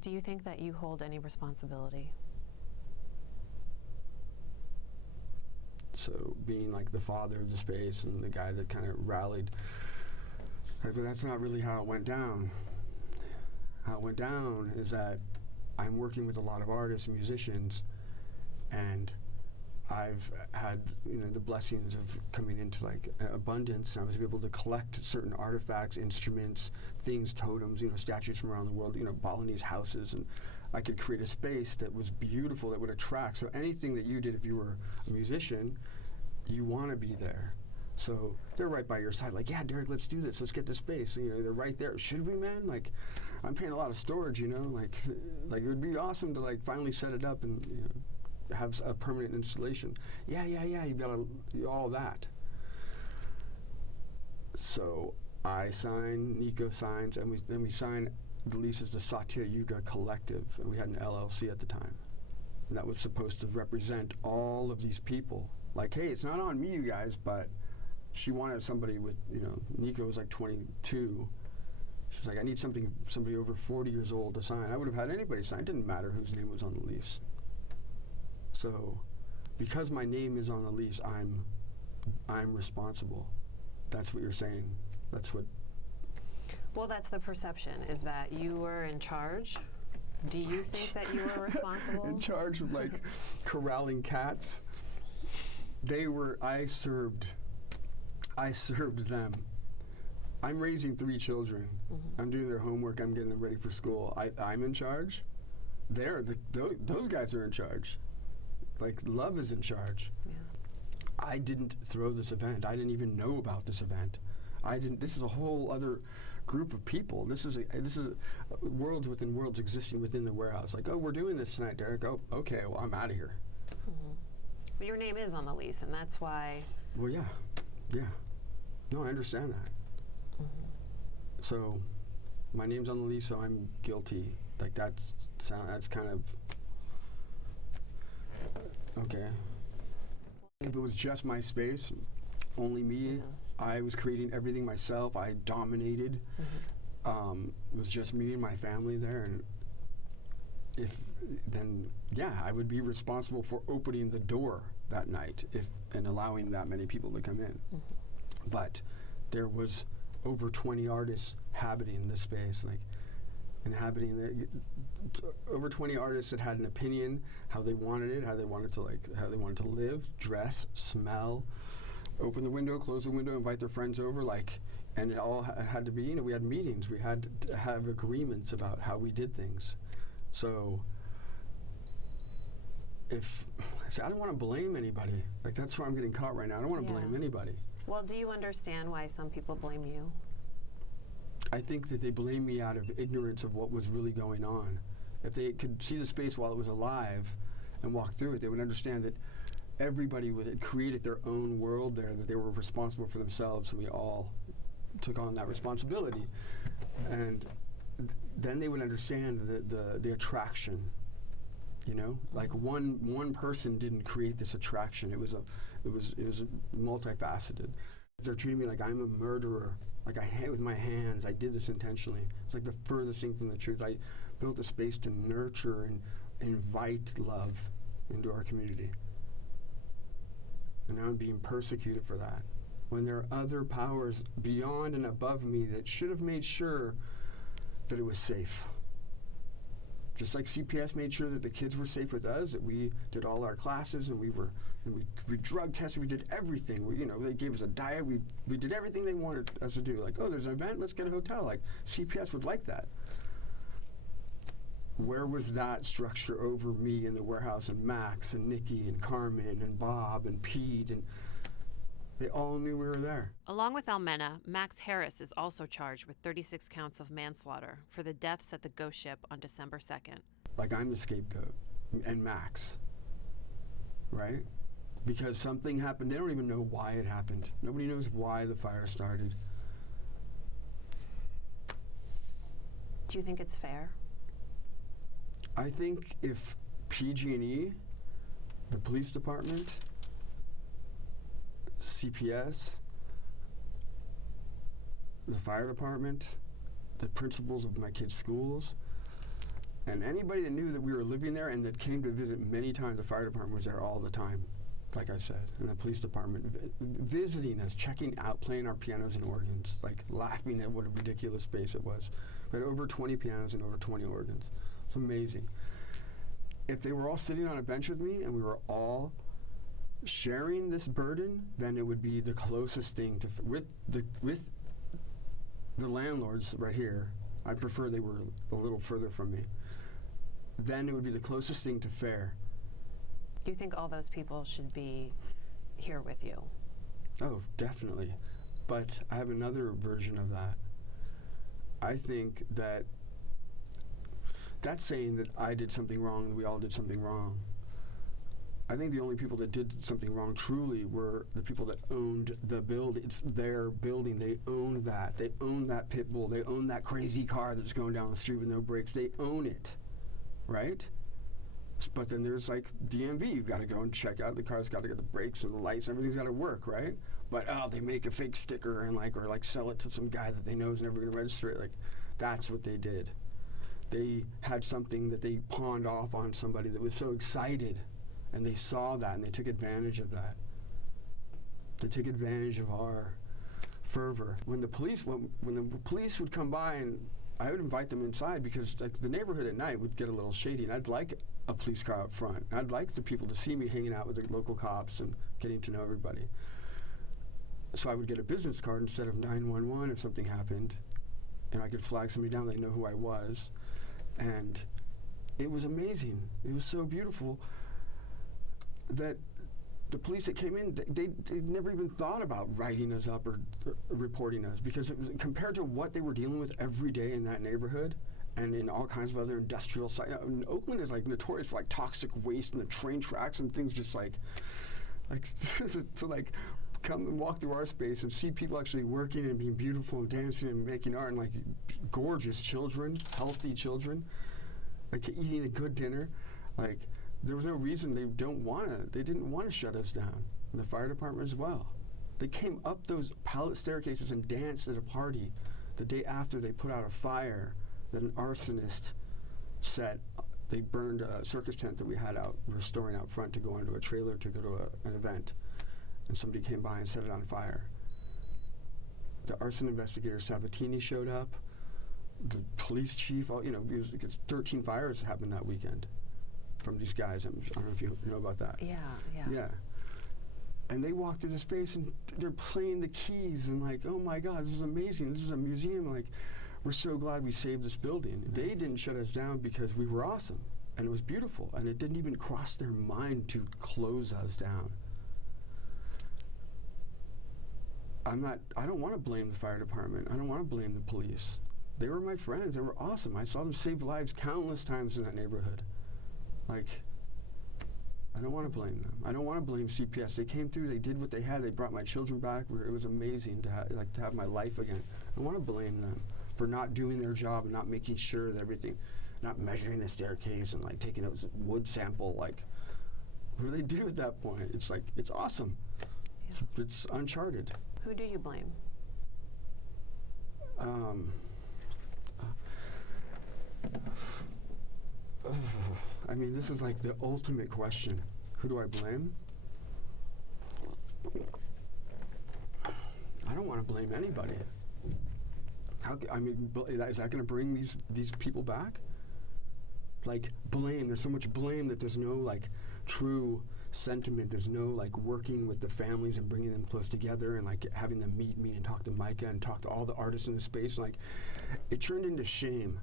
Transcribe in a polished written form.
Do you think that you hold any responsibility? So being like the father of the space and the guy that kind of rallied, but that's not really how it went down. How it went down is that I'm working with a lot of artists and musicians, and I've had, the blessings of coming into like abundance, and I was able to collect certain artifacts, instruments, things, totems, statues from around the world, Balinese houses, and I could create a space that was beautiful, that would attract. So anything that you did, if you were a musician, you want to be there. So they're right by your side, like, yeah, Derick, let's do this. Let's get this space. They're right there. Should we, man? Like, I'm paying a lot of storage, like it would be awesome to like finally set it up and have a permanent installation. Yeah. You've got all that. So I sign, Nico signs, and then we sign the lease as the Satya Yuga Collective, and we had an LLC at the time. And that was supposed to represent all of these people. Like, hey, it's not on me, you guys, but she wanted somebody with, Nico was like 22. She's like, I need somebody over 40 years old to sign. I would have had anybody sign. It didn't matter whose name was on the lease. So, because my name is on the lease, I'm responsible. That's what you're saying. That's what. Well, that's the perception, is that you were in charge. Do you think that you were responsible? In charge of like corralling cats. I served them. I'm raising 3 children. Mm-hmm. I'm doing their homework. I'm getting them ready for school. I'm in charge. Those guys are in charge. Like, love is in charge. Yeah. I didn't throw this event. I didn't even know about this event. This is a whole other group of people. This is worlds within worlds existing within the warehouse. Like, oh, we're doing this tonight, Derick. Oh, okay, well, I'm out of here. Mm-hmm. But your name is on the lease, and that's why. Well, yeah. No, I understand that. Mm-hmm. So, my name's on the lease, so I'm guilty. Like, that's kind of okay. If it was just my space, only me, I was creating everything myself. I dominated. Mm-hmm. It was just me and my family there, and I would be responsible for opening the door that night and allowing that many people to come in. Mm-hmm. But there was over 20 artists inhabiting this space, over 20 artists that had an opinion, how they wanted it, how they wanted to live, dress, smell, open the window, close the window, invite their friends over, and it all had to be, we had meetings, we had to have agreements about how we did things. So I don't want to blame anybody. Like, that's why I'm getting caught right now. I don't want to blame anybody. Well, do you understand why some people blame you? I think that they blame me out of ignorance of what was really going on. If they could see the space while it was alive and walk through it, they would understand that everybody had created their own world there, that they were responsible for themselves, and we all took on that responsibility. And then they would understand the attraction. Like one person didn't create this attraction. It was multifaceted. They're treating me like I'm a murderer. Like, I hit with my hands. I did this intentionally. It's like the furthest thing from the truth. I built a space to nurture and invite love into our community. And now I'm being persecuted for that. When there are other powers beyond and above me that should have made sure that it was safe. Just like CPS made sure that the kids were safe with us, that we did all our classes, and we drug tested, we did everything. They gave us a diet, we did everything they wanted us to do. Like, oh, there's an event, let's get a hotel. Like, CPS would like that. Where was that structure over me in the warehouse, and Max and Nikki and Carmen and Bob and Pete, and they all knew we were there. Along with Almena, Max Harris is also charged with 36 counts of manslaughter for the deaths at the Ghost Ship on December 2nd. Like, I'm the scapegoat, and Max, right? Because something happened. They don't even know why it happened. Nobody knows why the fire started. Do you think it's fair? I think if PG&E, the police department, CPS, the fire department, the principals of my kids' schools, And anybody that knew that we were living there and that came to visit many times, the fire department was there all the time, like I said, and the police department visiting us, checking out, playing our pianos and organs, like laughing at what a ridiculous space it was. We had over 20 pianos and over 20 organs. It's amazing. If they were all sitting on a bench with me and we were all sharing this burden, then it would be the closest thing to with the landlords right here. I prefer they were a little further from me. Then it would be the closest thing to fair. Do you think all those people should be here with you? Oh, definitely. But I have another version of that. I think that that's saying that I did something wrong and we all did something wrong. I think the only people that did something wrong truly were the people that owned the building. It's their building. They own that. They own that pit bull. They own that crazy car that's going down the street with no brakes. They own it, right? But then there's like DMV. You've got to go and check out the car's got to get the brakes and the lights. Everything's got to work, right? But they make a fake sticker and or sell it to some guy that they know is never going to register it. Like, that's what they did. They had something that they pawned off on somebody that was so excited, and they saw that and they took advantage of that. They took advantage of our fervor. When the police would come by, and I would invite them inside because the neighborhood at night would get a little shady, and I'd like a police car up front. I'd like the people to see me hanging out with the local cops and getting to know everybody. So I would get a business card instead of 911 if something happened, and I could flag somebody down. They know who I was, and it was amazing. It was so beautiful that the police that came in, they never even thought about writing us up or reporting us, because it was, compared to what they were dealing with every day in that neighborhood and in all kinds of other industrial sites. Oakland is notorious for toxic waste and the train tracks and things, just to come and walk through our space and see people actually working and being beautiful and dancing and making art, and gorgeous children, healthy children, eating a good dinner. There was no reason they didn't want to shut us down. And the fire department as well. They came up those pallet staircases and danced at a party the day after they put out a fire that an arsonist set. They burned a circus tent that we were storing out front to go into a trailer to go to an event. And somebody came by and set it on fire. The arson investigator Sabatini showed up. The police chief, 13 fires happened that weekend from these guys. I don't know if you know about that. Yeah. And they walked through the space and they're playing the keys and oh my God, this is amazing. This is a museum. We're so glad we saved this building. They didn't shut us down because we were awesome and it was beautiful, and it didn't even cross their mind to close us down. I don't want to blame the fire department. I don't want to blame the police. They were my friends. They were awesome. I saw them save lives countless times in that neighborhood. I don't want to blame them. I don't want to blame CPS. They came through. They did what they had. They brought my children back. It was amazing to have my life again. I don't want to blame them for not doing their job and not making sure that everything, not measuring the staircase and taking a wood sample. What do they do at that point? It's awesome. Yeah. It's uncharted. Who do you blame? This is the ultimate question. Who do I blame? I don't want to blame anybody. Is that going to bring these people back? Blame. There's so much blame that there's no true sentiment. There's no working with the families and bringing them close together and having them meet me and talk to Micah and talk to all the artists in the space. It turned into shame.